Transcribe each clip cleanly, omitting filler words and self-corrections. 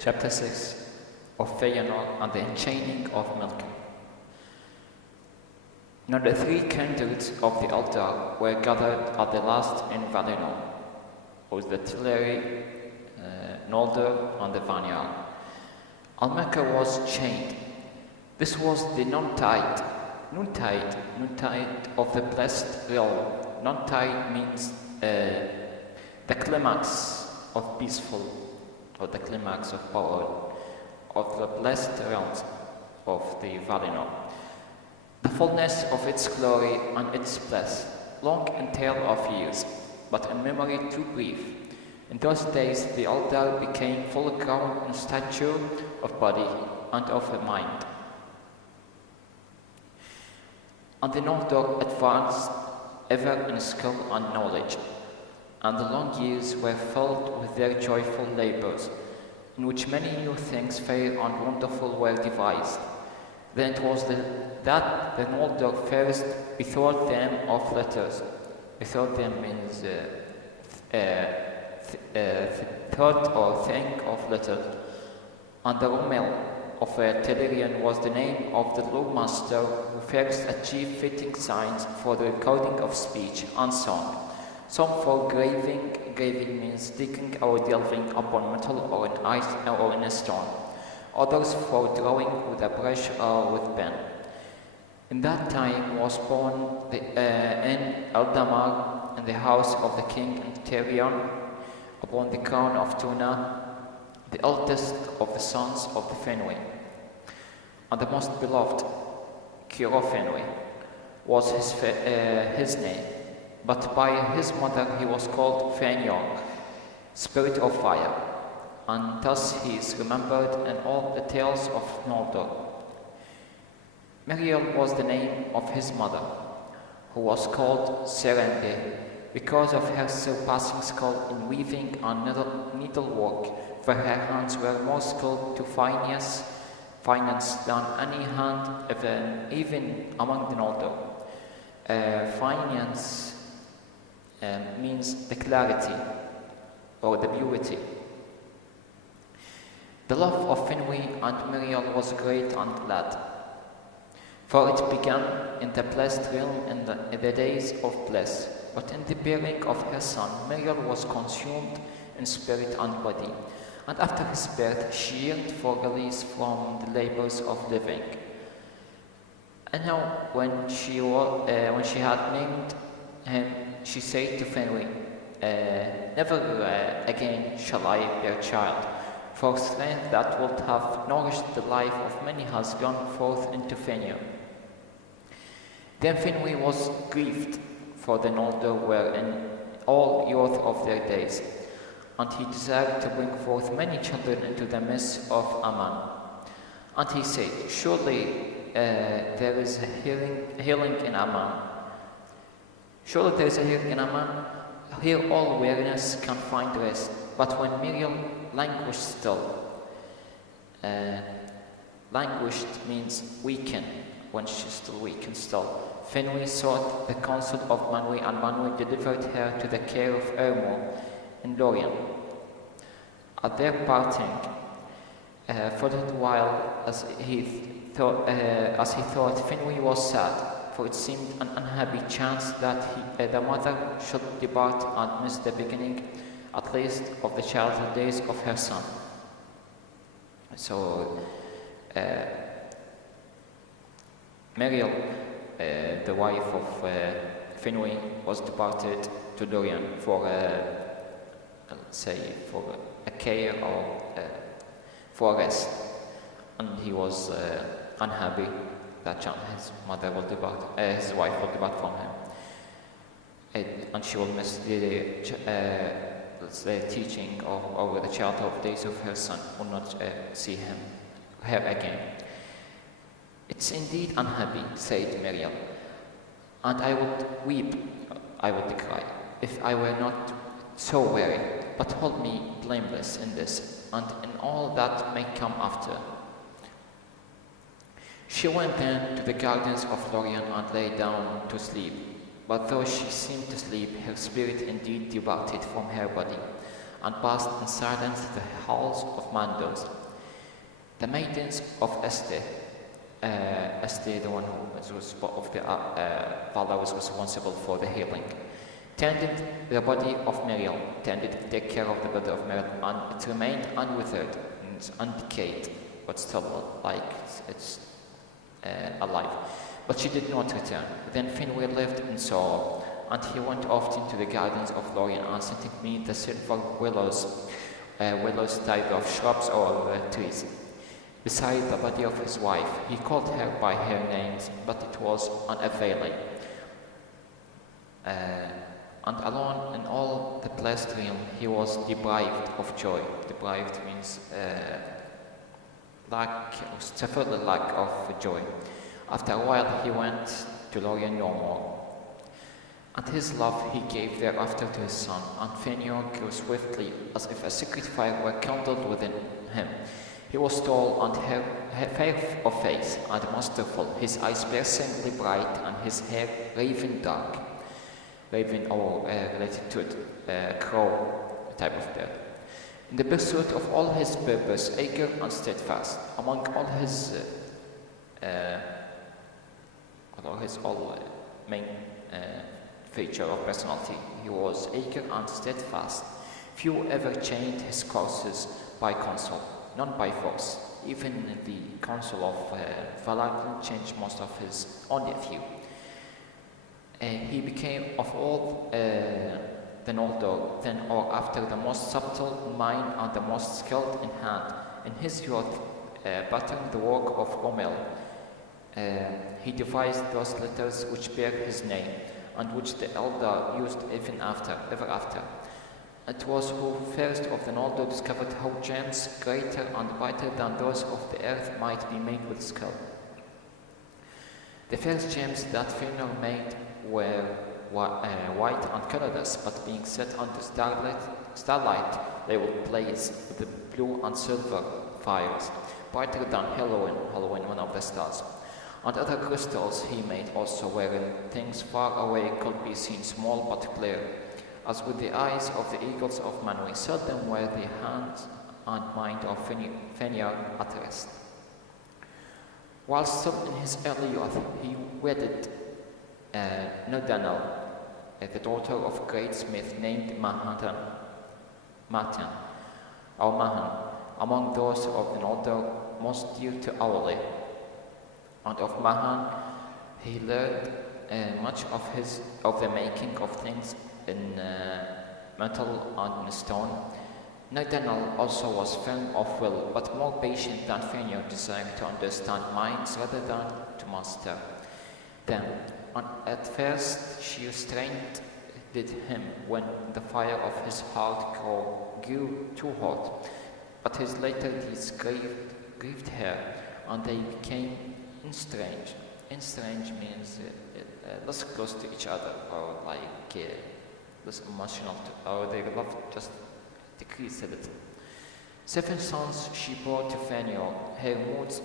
Chapter 6 of Fëanor and the Unchaining of Melkor. Now the three candles of the altar were gathered at the last in Valinor, with the Tillery, Noldor, and the Vineyard. Melkor was chained. This was the Noontide of the blessed realm. Noontide means the climax of peaceful, or the climax of power, of the blessed realms of the Valinor. The fullness of its glory and its bliss, long and tale of years, but in memory too brief. In those days the altar became full grown in stature of body and of mind. And the Noldor advanced ever in skill and knowledge, and the long years were filled with their joyful labors, in which many new things fair and wonderful were devised. Then it was that the Noldor first bethought them of letters. Bethought them means thought or think of letters. And the Rommel of Telerian was the name of the lawmaster who first achieved fitting signs for the recording of speech and song. Some for graving. Graving means digging or delving upon metal or in ice or in a stone. Others for drawing with a brush or with pen. In that time was born in Eldamar, in the house of the king Tyrion, upon the crown of Tuna, the eldest of the sons of the Fenway. And the most beloved, Fenway, was his name. But by his mother he was called Fëanor, spirit of fire, and thus he is remembered in all the tales of Noldor. Miriel was the name of his mother, who was called Serende, because of her surpassing skill in weaving and needlework, for her hands were more skilled to fineness than any hand even among the Noldor. Fineness means the clarity or the purity. The love of Finwë and Miriel was great and glad, for it began in the blessed realm in the days of bliss. But in the bearing of her son, Miriel was consumed in spirit and body, and after his birth she yearned for release from the labors of living. And now, when she had named him, she said to Finwë, "Never again shall I bear child, for strength that would have nourished the life of many has gone forth into Fëanor." Then Finwë was grieved, for the Noldor were in all youth of their days, and he desired to bring forth many children into the midst of Aman. And he said, "Surely there is a healing in Aman. Surely there is a healing in Aman. Here all weariness can find rest." But when Miriel languished still, languished means weaken, when she's still weak and still, Finwë sought the counsel of Manwë, and Manwë delivered her to the care of Ermor in Lorien. At their parting, for a little while, as he thought, Finwë was sad, for it seemed an unhappy chance that the mother should depart and miss the beginning, at least, of the childhood days of her son. So, Miriel, the wife of Finwë, was departed to Lorien for, for a care or for rest, and he was unhappy that his mother will depart, his wife will depart from him, and she will miss the teaching or the childhood days of her son, will not see her again. "It's indeed unhappy," said Miriel, "and I would weep, I would cry, if I were not so weary. But hold me blameless in this, and in all that may come after." She went then to the gardens of Lorien and lay down to sleep. But though she seemed to sleep, her spirit indeed departed from her body, and passed in silence to the halls of Mandos. The maidens of Este, the one who was of the Valar, was responsible for the healing, tended the body of Miriel, tended to take care of the body of Miriel, and it remained unwithered and undecayed, but still like it's alive. But she did not return. Then Finwë lived in sorrow, and he went often to the gardens of Lorien and sitting beneath the silver willows type of shrubs or trees. Beside the body of his wife, he called her by her names, but it was unavailing. And alone in all the blessed realm, he was deprived of joy. Deprived means suffered a lack of joy. After a while, he went to Lorien no more. And his love he gave thereafter to his son, and Fëanor grew swiftly, as if a secret fire were kindled within him. He was tall and fair of face and masterful, his eyes piercingly bright, and his hair raven dark. Raven, related to it, crow type of bird. In the pursuit of all his purpose, eager and steadfast, among all his main feature of personality, he was eager and steadfast. Few ever changed his courses by counsel, none by force. Even the council of Valinor changed most of his, only a few. He became of all the Noldor, then or after, the most subtle in mind and the most skilled in hand. In his youth, patterned the work of Romel. He devised those letters which bear his name, and which the Eldar used ever after. It was who first of the Noldor discovered how gems greater and brighter than those of the earth might be made with skill. The first gems that Fëanor made were white and colorless, but being set under starlight, they would blaze with the blue and silver fires, brighter than Halloween, one of the stars. And other crystals he made also, wherein things far away could be seen small but clear, as with the eyes of the eagles of Manwë. Seldom were the hands and mind of Fëanor at rest. While still in his early youth, he wedded Númenor, the daughter of a great smith named Mahan, among those of the Noldor most dear to Aule. And of Mahan he learned much of the making of things in metal and in stone. Númenor also was firm of will, but more patient than Fëanor, desiring to understand minds rather than to master them. And at first she restrained him when the fire of his heart grew too hot, but his later deeds grieved her, and they became estranged. Estranged means less close to each other, or less emotional, or their love just decreased a little. 7 sons she bore to Fëanor. Her moods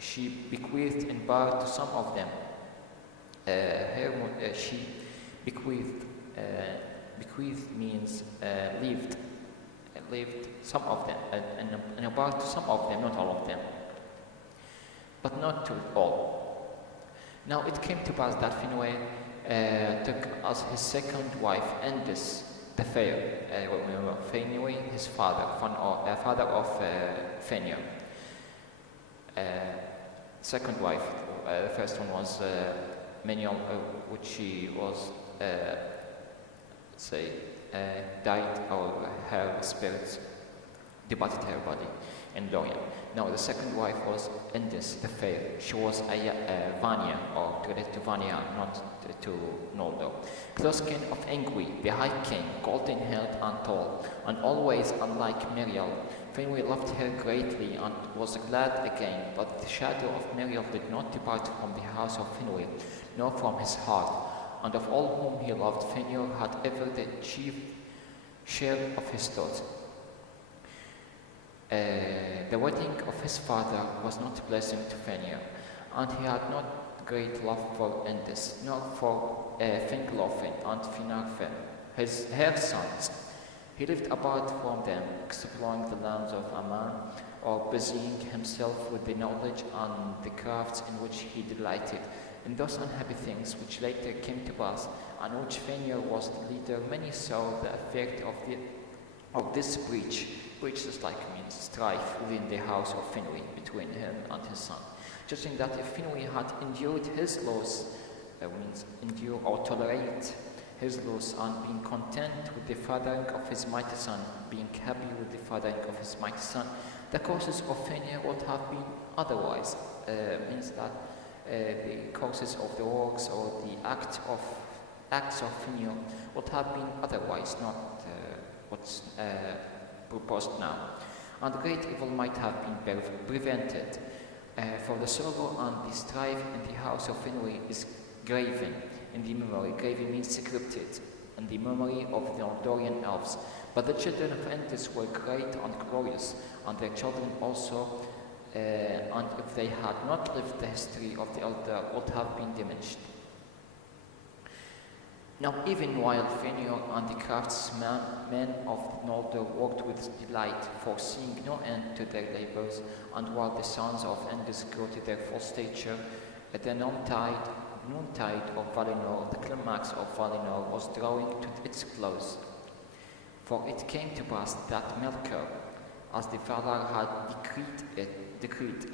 she bequeathed in part to some of them. She bequeathed. Bequeathed means leaved some of them, and in part to some of them, not all of them, but not to all. Now it came to pass that Finwë took as his second wife Endis the Fair. Finwë, his father, father of Fëanor. Second wife. The first one was Menion, which she was, died, or her spirits departed her body in Lorien. Now the second wife was Endis the Fair. She was Vanya, or related to Vanya, not to Noldor. Close kin of Engui, the High King, golden-haired and tall, and always unlike Miriel. Finwë loved her greatly and was glad again, but the shadow of Miriel did not depart from the house of Finwë, nor from his heart. And of all whom he loved, Fëanor had ever the chief share of his thoughts. The wedding of his father was not pleasant to Fëanor, and he had not great love for Endis, nor for Fingolfin and Finarfin, her sons. He lived apart from them, exploring the lands of Aman, or busying himself with the knowledge and the crafts in which he delighted. In those unhappy things which later came to pass, and which Fëanor was the leader, many saw the effect of this breach. Breach is means strife within the house of Finwë between him and his son, judging that if Finwë had endured his laws, means endure or tolerate his laws, and being content with the fathering of his mighty son, being happy with the fathering of his mighty son, the causes of Fëanor would have been otherwise. Means that the causes of the works or the acts of Fëanor would have been otherwise, not what's proposed now. And great evil might have been prevented. For the sorrow and the strife in the house of Finwë is graven in the memory. Graven means scripted in the memory of the Nordorian elves. But the children of Entis were great and glorious, and their children also, and if they had not lived, the history of the elder would have been diminished. Now, even while Fëanor and the craftsmen of Noldor worked with delight, foreseeing no end to their labors, and while the sons of Endis grew to their full stature, at the noontide of Valinor, the climax of Valinor was drawing to its close. For it came to pass that Melkor, as the Valar had decreed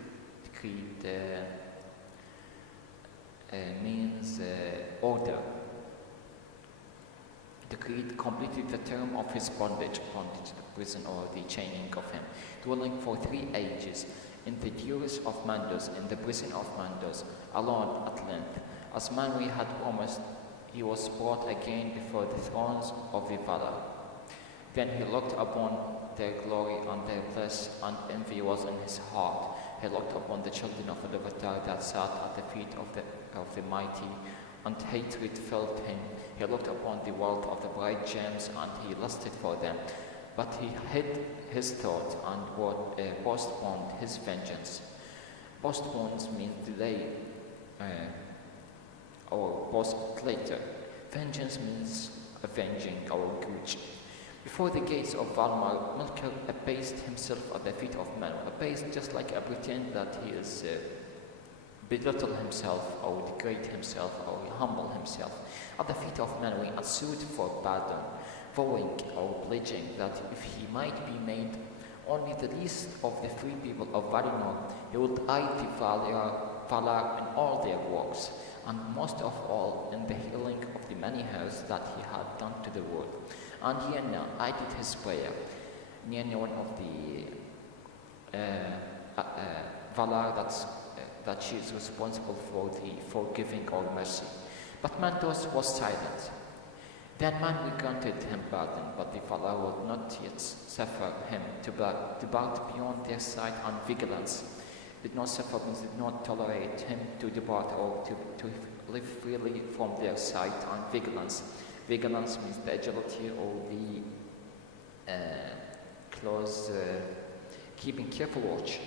means order. Decreed completed the term of his bondage, the prison or the chaining of him, dwelling for 3 ages in the duress of Mandos, in the prison of Mandos, alone at length. As Manwë had promised, he was brought again before the thrones of the Valar. Then he looked upon their glory and their bliss, and envy was in his heart. He looked upon the children of Ilúvatar that sat at the feet of the mighty, and hatred filled him. He looked upon the world of the bright gems, and he lusted for them. But he hid his thought and postponed his vengeance. Postpones means delay or post later. Vengeance means avenging or grudge. Before the gates of Valinor, Melkor abased himself at the feet of Manwë. Abased just like a pretend that he is belittle himself or degrade himself or humble himself at the feet of Manwë and sued for pardon, vowing or pledging that if he might be made only the least of the free people of Valinor, he would aid the Valar in all their works, and most of all in the healing of the many hurts that he had done to the world. And Quenya aided his prayer. Quenya, one of the Valar that she is responsible for the forgiving or mercy. But Mandos was silent. Then Manwë granted him pardon, but the Valar would not yet suffer him to depart beyond their sight and vigilance. Did not suffer means did not tolerate him to depart or to live freely from their sight and vigilance. Vigilance means the agility or the close, keeping careful watch.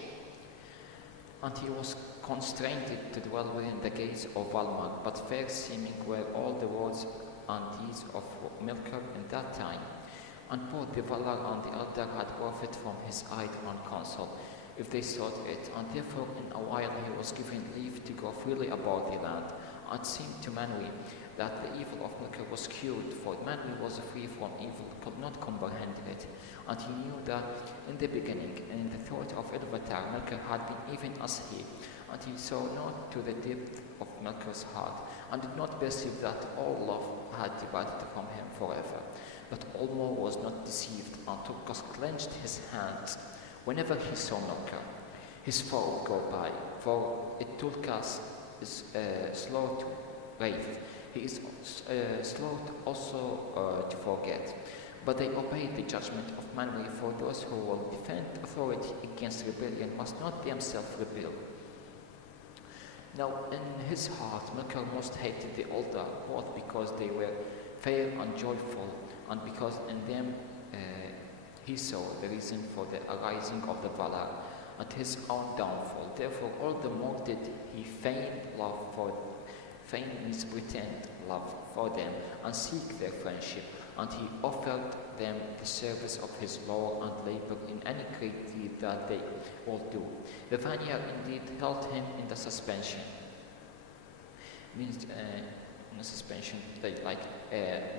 And he was constrained to dwell within the gates of Valinor, but fair seeming were all the words and deeds of Melkor in that time. And both the Valar and the elder had profit from his aid and counsel, if they sought it, and therefore in a while he was given leave to go freely about the land. And it seemed to Manwë that the evil of Melkor was cured, for Manwë was free from evil, could not comprehend it, and he knew that in the beginning, in the thought of Ilúvatar, Melkor had been even as he, and he saw not to the depth of Melkor's heart, and did not perceive that all love had departed from him forever. But Olmo was not deceived, and Tulkas clenched his hands whenever he saw Melkor, his foe, go by, for Tulkas is slow to wrath. He is slow also to forget. But they obeyed the judgment of Manwë, for those who will defend authority against rebellion must not themselves rebel. Now, in his heart, Melkor most hated the elder, both because they were fair and joyful, and because in them he saw the reason for the arising of the Valar and his own downfall. Therefore, all the more did he feign means pretend love for them and seek their friendship, and he offered them the service of his law and labor in any great deed that they will do. The Vanir indeed held him in the suspension. Means in the suspension they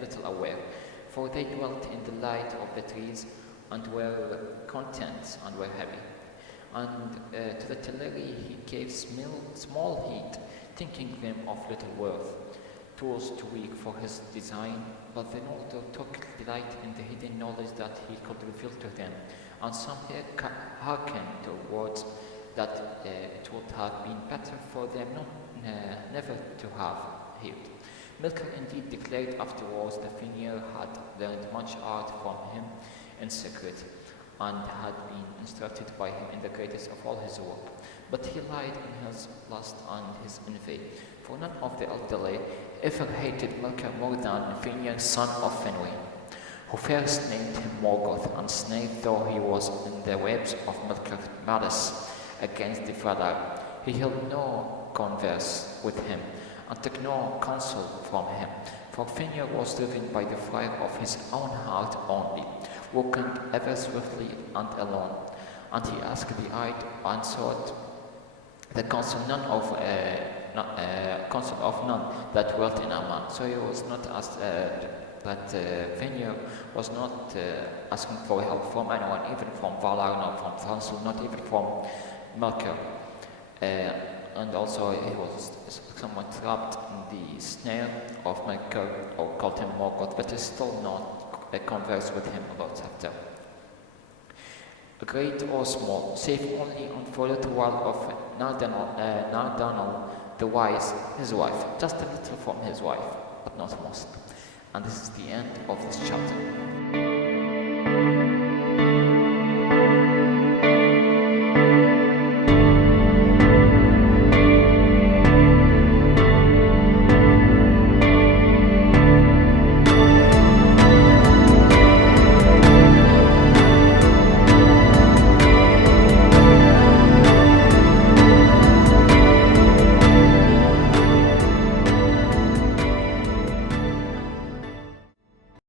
little aware, for they dwelt in the light of the trees and were content and were happy. And to the Teleri he gave small heed, thinking them of little worth, tools too weak for his design, but the Noldor took delight in the hidden knowledge that he could reveal to them, and some hearkened to words that it would have been better for them never to have heard. Melkor indeed declared afterwards that Fëanor had learned much art from him in secret, and had been instructed by him in the greatest of all his work. But he lied in his lust and his envy, for none of the elderly ever hated Melkor more than Fëanor, son of Finwë, who first named him Morgoth, and snared though he was in the webs of Melkor's malice against the Valar. He held no converse with him, and took no counsel from him, for Fëanor was driven by the fire of his own heart only, walking ever swiftly and alone. And he asked the eye and sought the counsel of none that dwelt in a man. So he was not asked that Fëanor was not asking for help from anyone, even from Valar, not from counsel, not even from Melkor. And also he was somewhat trapped in the snare of Melkor, or called him Morgoth, but he still not conversed with him about after. Great or small, save only on for a little while of Nardanel the wise, his wife, just a little from his wife, but not most. And this is the end of this chapter.